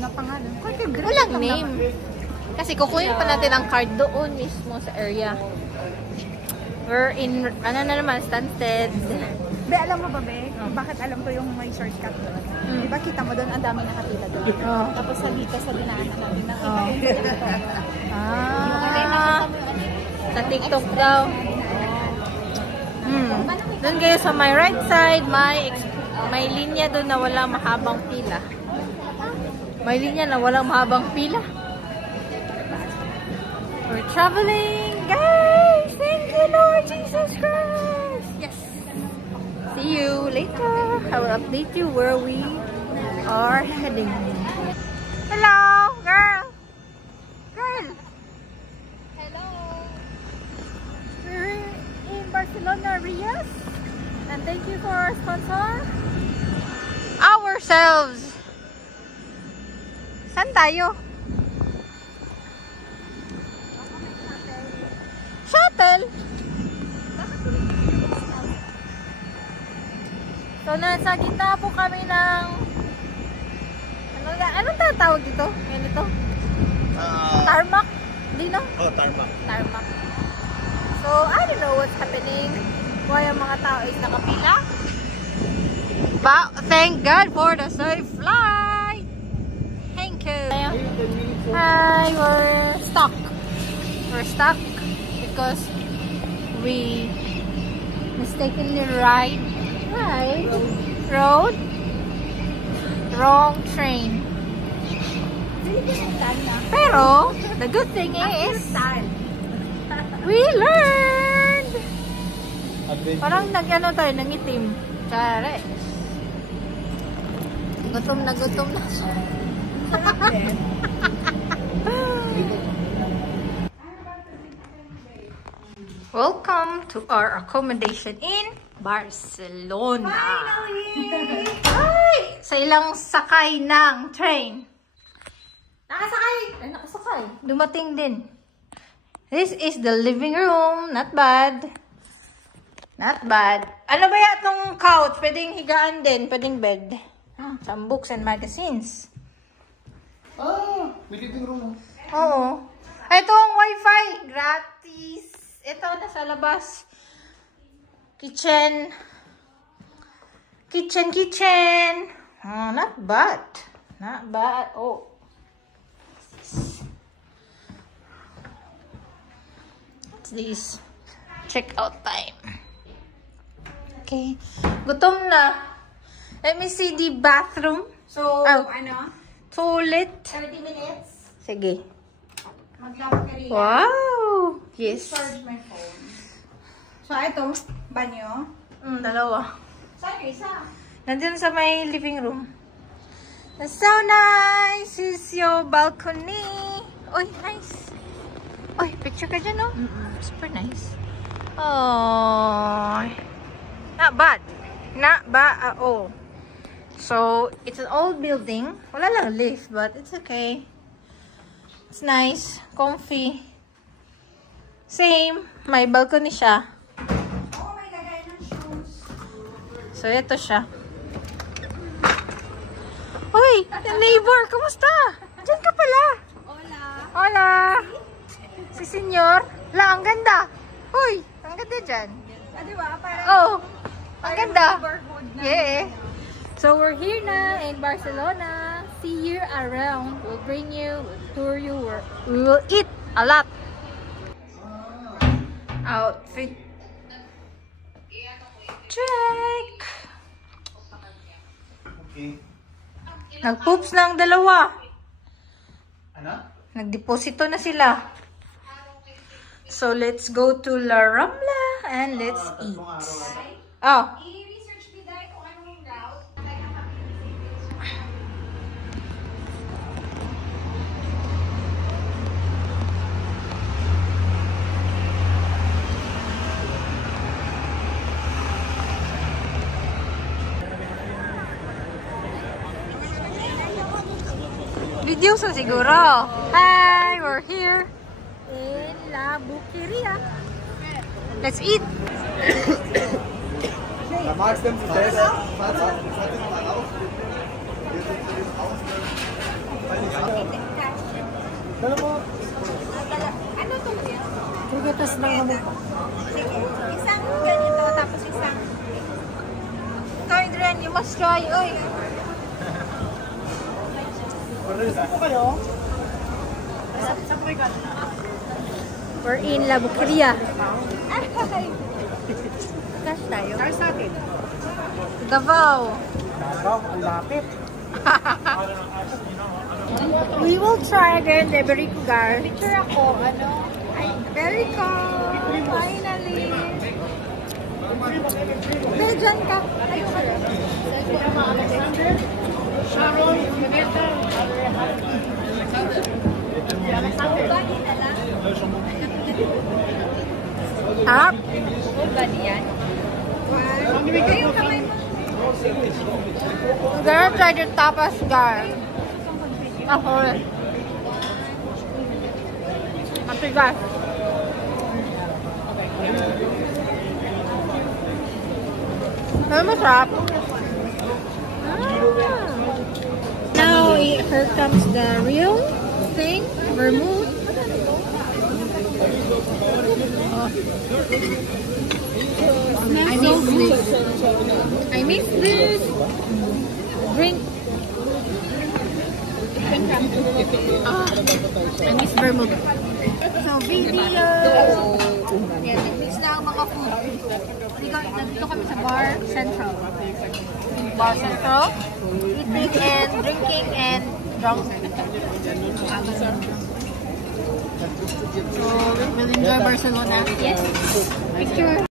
na pangalan. Walang name. Kasi kukunin pa natin ang card doon mismo sa area. We're in, ano na naman, Stansted. Be, alam mo ba, Be? Bakit alam ko yung may shortcut doon? Diba kita mo doon, ang dami nakapila doon. Tapos sa dito, sa dinaanan namin, nakita ko Sa TikTok daw. Doon kayo sa my right side, may linya doon na walang mahabang pila. May linya na walang mahabang pila. We're traveling, guys! Thank you, Lord Jesus Christ! Yes! See you later. I will update you where we are heading. Hello, girl! Girl! Hello! We're in Barcelona, Rias. And thank you for our sponsor. Ourselves! Saan tayo? Shuttle? So, nasa gitna po kami ng anong tatawag dito? Ganito? Tarmac? Hindi, no? Oh, tarmac. Tarmac. So, I don't know what's happening. Why ang mga tao is nakapila? But, thank God for the safe flight! Thank you! Hi, we're stuck. We're stuck because we mistakenly rode wrong train. Pero the good thing is we learned. Parang nag-ano tayo, nangitim. Tsare. Gutom na siya. Welcome to our accommodation in Barcelona. Finally! Ay! Sa ilang sakay ng train. Nakasakay. Dumating din. This is the living room. Not bad. Not bad. Ano ba itong couch? Pwedeng higaan din. Pwedeng bed. Some books and magazines. May living room. Oo. Ito ang wifi. Gratis. Ito, nasa labas. Kitchen. Not bad. Not bad. Oh. What's this? Check out time. Okay. Gutom na. Let me see the bathroom. So, ano? Toilet. 30 minutes. Sige. Maglawag ka rin. Wow! Yes. Charge my phone. So, ito, banyo. Dalawa. Saan yung isa? Nandun sa may living room. That's so nice! This is your balcony. Oy, nice. Oy, picture ka dyan, no? Super nice. Oh, not bad. Not bad at all. So, it's an old building. Wala lang lift, but it's okay. It's nice. Comfy. Same. May balcony siya. Oh, may lagay ng shoes. So, ito siya. Hoy! Neighbor! Kamusta? Diyan ka pala. Hola. Hola! Si Senyor. La, ang ganda. Hoy! Ang ganda dyan. Diba? Parang, Oh! Ang ganda. neighborhood na. Yeah. So, we're here na in Barcelona. See you around. We'll bring you, we'll tour you. We will eat a lot. Outfit check. Okay. Nag-poops na ang dalawa. Ano? Nagdeposito na sila. So, let's go to La Rambla and let's eat. Oh. I-research ni Dai kung anong route. Video sa siguro. Hi, we're here in La Boqueria. Let's eat. Da magst du den Test. Ano to kuya? Sige, tas lang kami. Sige. Isang ganito, tapos isang... Ito, Adrian, you must try. Oy. We're in La Bucria. Cash tayo. Cars natin. Davao. Nagaw, ang lapit. We will try again the Berikugar. Picture ako, ano? Ay, very cool. Finally. Belgian ka. Ayun ka rin. Sharon, Vanessa. Up. Ayun kamay mo. We're gonna try the tapas gar. Ako. Matigas. Pero masarap. Now, here comes the real thing, vermouth. I miss this. I miss this drink. I miss vermouth. So, video. Yan, nag-mix na ang mga food. Nandito kami sa Bar Central. Bar Central. Eating and drinking and drunk. So, we'll enjoy Barcelona. Yes. Picture.